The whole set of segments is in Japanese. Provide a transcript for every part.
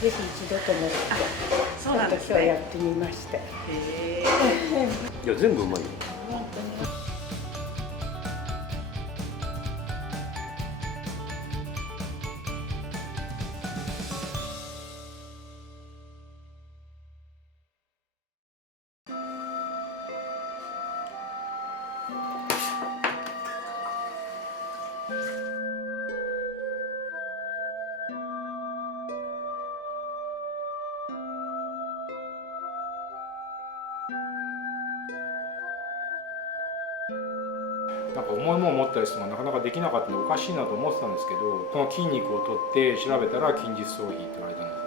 ぜひ一度と思ってそうなんです私はやっね。てみました。へえ。いや全部うまいよ。本当になんか重いものを持ったりするのがなかなかできなかったのでおかしいなと思ってたんですけど、この筋肉を取って調べたら筋実装比って言われたんですね。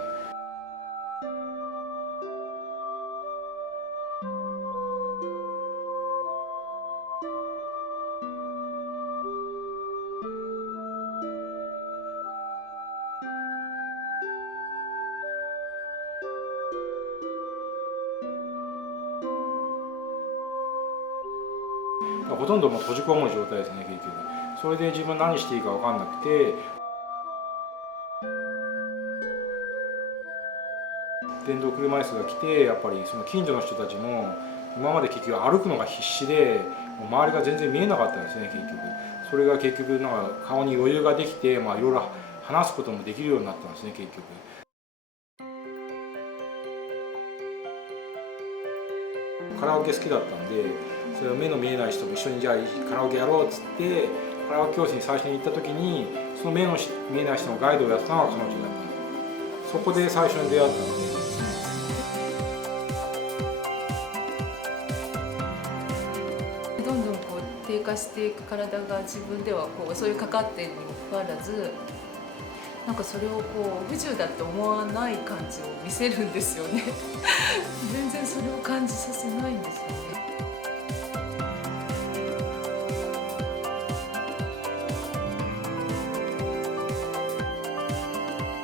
ほとんどもう閉じこもる状態ですね結局。それで自分何していいか分かんなくて、電動車椅子が来て、やっぱりその近所の人たちも今まで結局歩くのが必死で、もう周りが全然見えなかったんですね結局。それが結局なんか顔に余裕ができて、まあいろいろ話すこともできるようになったんですね結局。カラオケ好きだったんで、それを目の見えない人も一緒にじゃあカラオケやろうっつってカラオケ教室に最初に行った時に、その目の見えない人のガイドをやったのが彼女だったの。そこで最初に出会ったので。どんどんこう低下していく体が自分ではこうそういうかかっているにもかかわらず、なんかそれをこう不自由だって思わない感じを見せるんですよね全然それを感じさせないんですよね。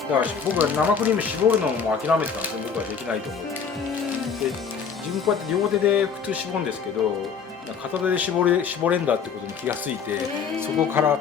だから僕は生クリーム絞るのも諦めてたんですよ。僕はできないと思って。で自分こうやって両手で普通絞るんですけど、片手で絞れんだってことに気がついて、そこから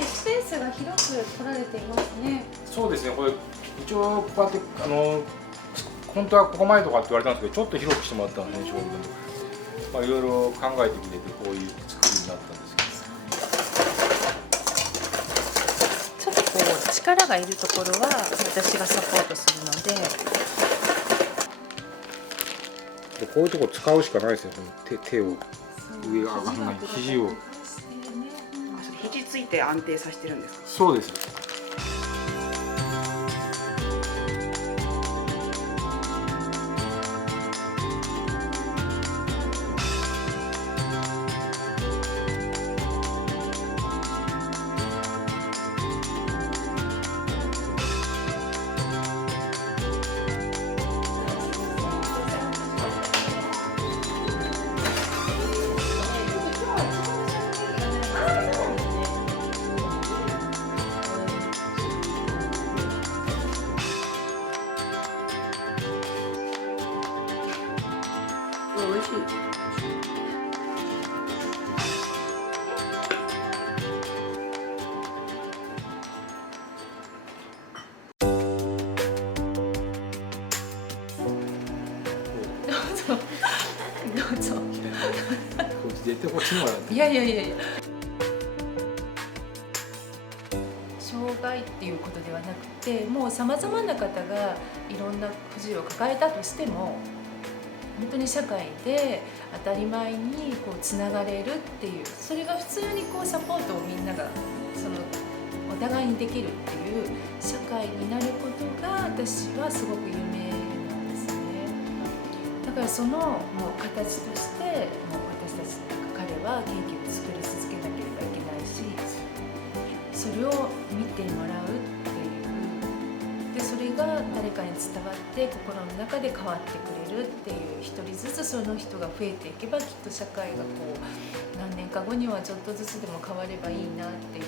スペースが広く取られていますね。そうですね、これ一応こうやって本当はここまでとかって言われたんですけど、ちょっと広くしてもらったんですね、正直。いろいろ考えてきててこういう作りになったんですちょっとこう力がいるところは私がサポートするので。けど、こういうとこ使うしかないですよ、手を上が上がらない、肘を。肘ついて安定させてるんですか？そうです。美味しい。どうぞ。絶対こっちの方が。いやいやいやいや。障害っていうことではなくて、もうさまざまな方がいろんな不自由を抱えたとしても、本当に社会で当たり前にこうつながれるっていう、それが普通にこうサポートをみんながそのお互いにできるっていう社会になることが私はすごく夢なんですね。からそのもう形としてもう私たち彼はケーキを作り続けなければいけないし、それを見てもらうっていうで、それが誰かに伝わって心の中で変わってくれるっていう、一人ずつその人が増えていけばきっと社会がこう何年か後にはちょっとずつでも変わればいいなっていう